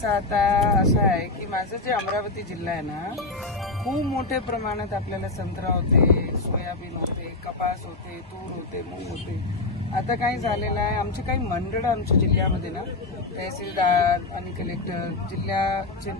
असं आता असं आहे की माझं जे अमरावती जिल्हा आहे ना खूप मोठ्या प्रमाणात आपल्याला संत्रा होते सोयाबीन होते कपास होते तूर होते मूग होते. आता काय झालेलं आहे आमचे काही मंडळ आमच्या जिल्ह्यामध्ये ना तहसीलदार आणि कलेक्टर जिल्ह्याचे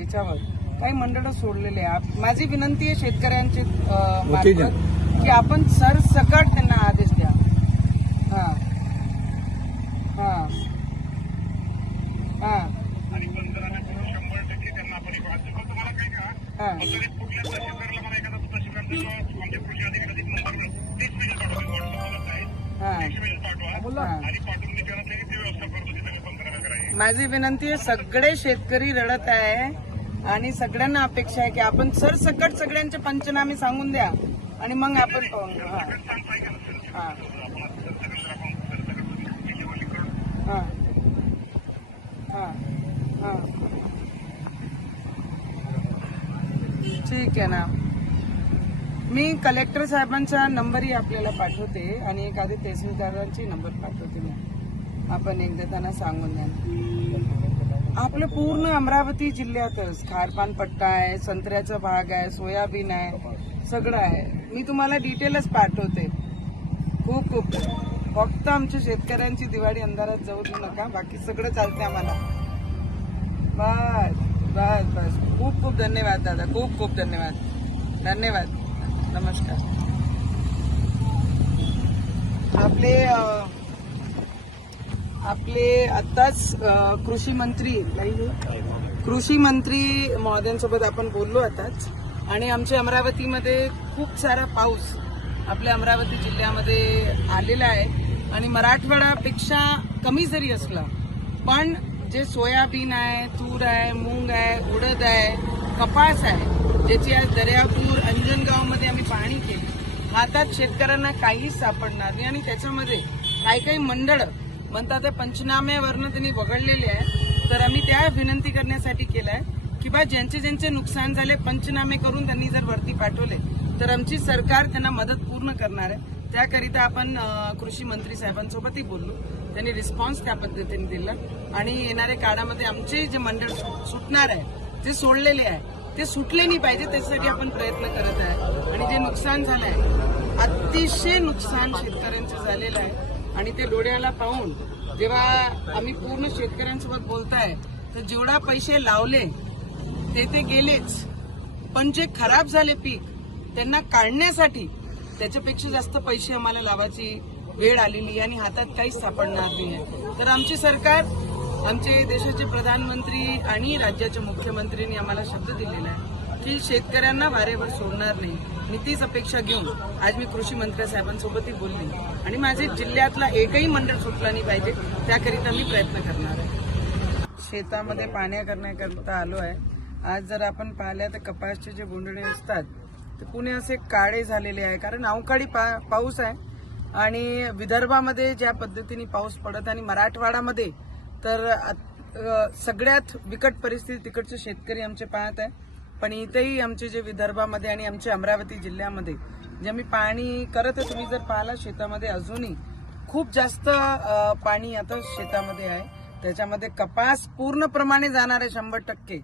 याच्यावर काही मंडळ सोडलेले आहे माझी विनंती आहे शेतकऱ्यांचे की आपण सरसकट त्यांना आदेश द्या हां हां हां आणि पंतप्रधानांकडून शंभर टक्के त्यांना आपण एक वाद देतो. तुम्हाला काय का हां तरी कुठल्या तहसीलदारला मला एखादा तहसीलदार देतो आमच्या कृषी अधिकाऱ्याचा एक नंबर मिळेल तेच मेसेज पाठवा मी व्हॉट्सअपवरच आहे हां तेच मेसेज पाठवा हां. आणि पाठवून मी त्याला लगेच ती व्यवस्था करतो तिथे मी पंतप्रधानाकडे आहे माझी विनंती आहे सगळे शेतकरी रडत आहे आणि सगळ्यांना अपेक्षा आहे की आपण सरसकट सगळ्यांचे पंचनामे सांगून द्या आणि मग आपण पाहून घेऊ. हां ऐका ना सर हां आपण आता सरसकट आपण सरसकट केली करून हां हां हां ठीक आहे ना. मी कलेक्टर साहेबांचा नंबरही आपल्याला पाठवते आणि एखादी तहसीलदारांची नंबर पाठवते मी. आपण एकदा त्यांना सांगून द्या. आपलं पूर्ण अमरावती जिल्ह्यातच खारपान पट्टा आहे संत्र्याचा भाग आहे सोयाबीन आहे सगळं आहे. मी तुम्हाला डिटेलच पाठवते. खूप खूप. फक्त आमच्या शेतकऱ्यांची दिवाळी अंधारात जाऊ देऊ नका. बाकी सगळं चालते आम्हाला. बस बस बस. खूप खूप धन्यवाद दादा. खूप खूप धन्यवाद. धन्यवाद. नमस्कार. आपले आपले आत्ताच कृषी मंत्री हो? कृषी मंत्री महोदयांसोबत आपण बोललो आताच. आणि आमच्या अमरावतीमध्ये खूप सारा पाऊस आपल्या अमरावती जिल्ह्यामध्ये आलेला आहे. आणि मराठवाड्यापेक्षा कमी जरी असला पण जे सोयाबीन आहे तूर आहे मूग आहे उडद आहे कपास आहे ज्याची आज दर्यापूर अंजनगावमध्ये आम्ही पाहणी केली हातात शेतकऱ्यांना काहीच सापडणार नाही आणि त्याच्यामध्ये काही काही मंडळ म्हणतात ते पंचनाम्यावरनं त्यांनी वगळलेले आहे तर आम्ही त्या विनंती करण्यासाठी केलाय की बा ज्यांचे ज्यांचे नुकसान झाले पंचनामे करून त्यांनी जर वरती पाठवले तर आमची सरकार त्यांना मदत पूर्ण करणार आहे त्याकरिता आपण कृषी मंत्री साहेबांसोबतही बोललो. त्यांनी रिस्पॉन्स त्या पद्धतीने दिला. आणि येणाऱ्या काळामध्ये आमचे जे मंडळ सु- सुटणार आहे जे सोडलेले आहे ते सुटले नाही पाहिजे त्याच्यासाठी आपण प्रयत्न करत आहे. आणि जे नुकसान झालं आहे अतिशय नुकसान शेतकऱ्यांचं झालेलं आहे. आणि ते डोळ्याला पाहून जेव्हा आम्ही पूर्ण शेतकऱ्यांसोबत बोलताय तर जेवढा पैसे लावले ते ते गेलेच. पण जे खराब झाले पीक त्यांना काढण्यासाठी त्याच्यापेक्षा जास्त पैसे आम्हाला लावायची वेळ आलेली आहे आणि हातात काहीच सापडणार नाही तर आमचे सरकार आमचे देशाचे प्रधानमंत्री आणि राज्याच्या मुख्यमंत्र्यांनी आम्हाला शब्द दिलेला आहे की शेतकऱ्यांना वारेवर सोडणार नाही. मी तीच अपेक्षा घेऊन आज मी कृषी मंत्री साहेबांसोबतही बोलली आणि माझे जिल्ह्यातला एकही मंडळ सुटला नाही पाहिजे त्याकरिता मी प्रयत्न करणार आहे. शेतामध्ये पाण्या करण्याकरता आलो आहे. आज जर आपण पाहिल्या तर कपासचे जे बोंडणे असतात ते पुणे असे काळे झालेले आहे. कारण अवकाळी पा पाऊस आहे. आणि विदर्भामध्ये ज्या पद्धतीने पाऊस पडत आणि मराठवाड्यामध्ये तर सगळ्यात बिकट परिस्थिती तिकडचे शेतकरी आमचे पाहत आहे. पण इथेही आमचे जे विदर्भामध्ये आणि आमच्या अमरावती जिल्ह्यामध्ये जे आम्ही पाणी करत आहे तुम्ही जर पाहिला शेतामध्ये अजूनही खूप जास्त पाणी आता शेतामध्ये आहे. त्याच्यामध्ये कपास पूर्णप्रमाणे जाणार आहे शंभर टक्के.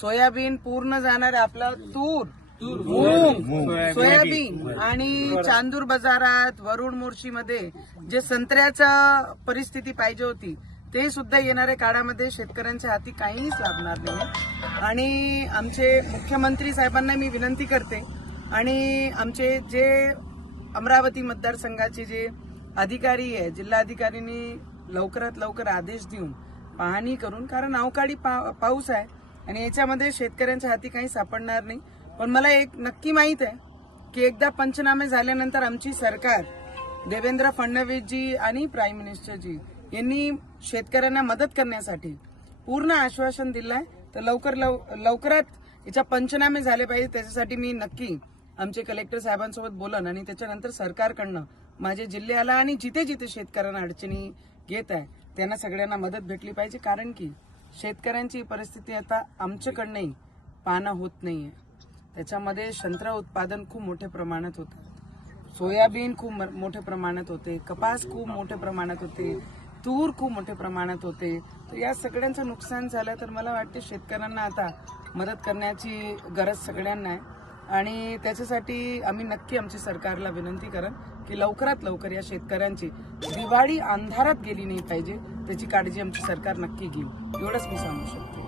सोयाबीन पूर्ण जाणार आहे. आपला तूर मूग सोयाबीन. आणि चांदूर बाजारात वरुड मोर्शीमध्ये जे संत्र्याचा परिस्थिती पाहिजे होती ते सुद्धा येणाऱ्या काळामध्ये शेतकऱ्यांच्या हाती काहीच लागणार नाही. आणि आमचे मुख्यमंत्री साहेबांना मी विनंती करते आणि आमचे जे अमरावती मतदारसंघाचे जे अधिकारी आहे जिल्हाधिकाऱ्यांनी लवकरात लवकर आदेश देऊन पाहणी करून कारण अवकाळी पा- पाऊस आहे आणि याच्यामध्ये शेतकऱ्यांच्या हाती काही सापडणार नाही. पण मला एक नक्की माहीत आहे की एकदा पंचनामे झाल्यानंतर आमची सरकार देवेंद्र फडणवीसजी आणि प्राईम मिनिस्टरजी यांनी शेतकऱ्यांना मदत करण्यासाठी पूर्ण आश्वासन दिलं आहे तर लवकर लव- लवकरात याच्या पंचनामे झाले पाहिजे त्याच्यासाठी मी नक्की आमचे कलेक्टर साहेबांसोबत बोलन आणि त्याच्यानंतर सरकारकडनं माझ्या जिल्ह्याला आणि जिथे जिथे शेतकऱ्यांना अडचणी घेत आहे त्यांना सगळ्यांना मदत भेटली पाहिजे. कारण की शेतकऱ्यांची परिस्थिती आता आमच्याकडनंही पाहणं होत नाही आहे त्याच्यामध्ये संत्रा उत्पादन खूप मोठ्या प्रमाणात होतं. सोयाबीन खूप म- मोठ्या प्रमाणात होते. कपास खूप मोठ्या प्रमाणात होते. तूर खूप मोठ्या प्रमाणात होते. तर या सगळ्यांचं नुकसान झालं तर मला वाटते शेतकऱ्यांना आता मदत करण्याची गरज सगळ्यांना आहे. आणि त्याच्यासाठी आम्ही नक्की आमच्या सरकारला विनंती करन की लवकरात लवकर या शेतकऱ्यांची दिवाळी अंधारात गेली नाही पाहिजे. त्याची काळजी आमची सरकार नक्की घेईल. एवढंच मी सांगू शकते.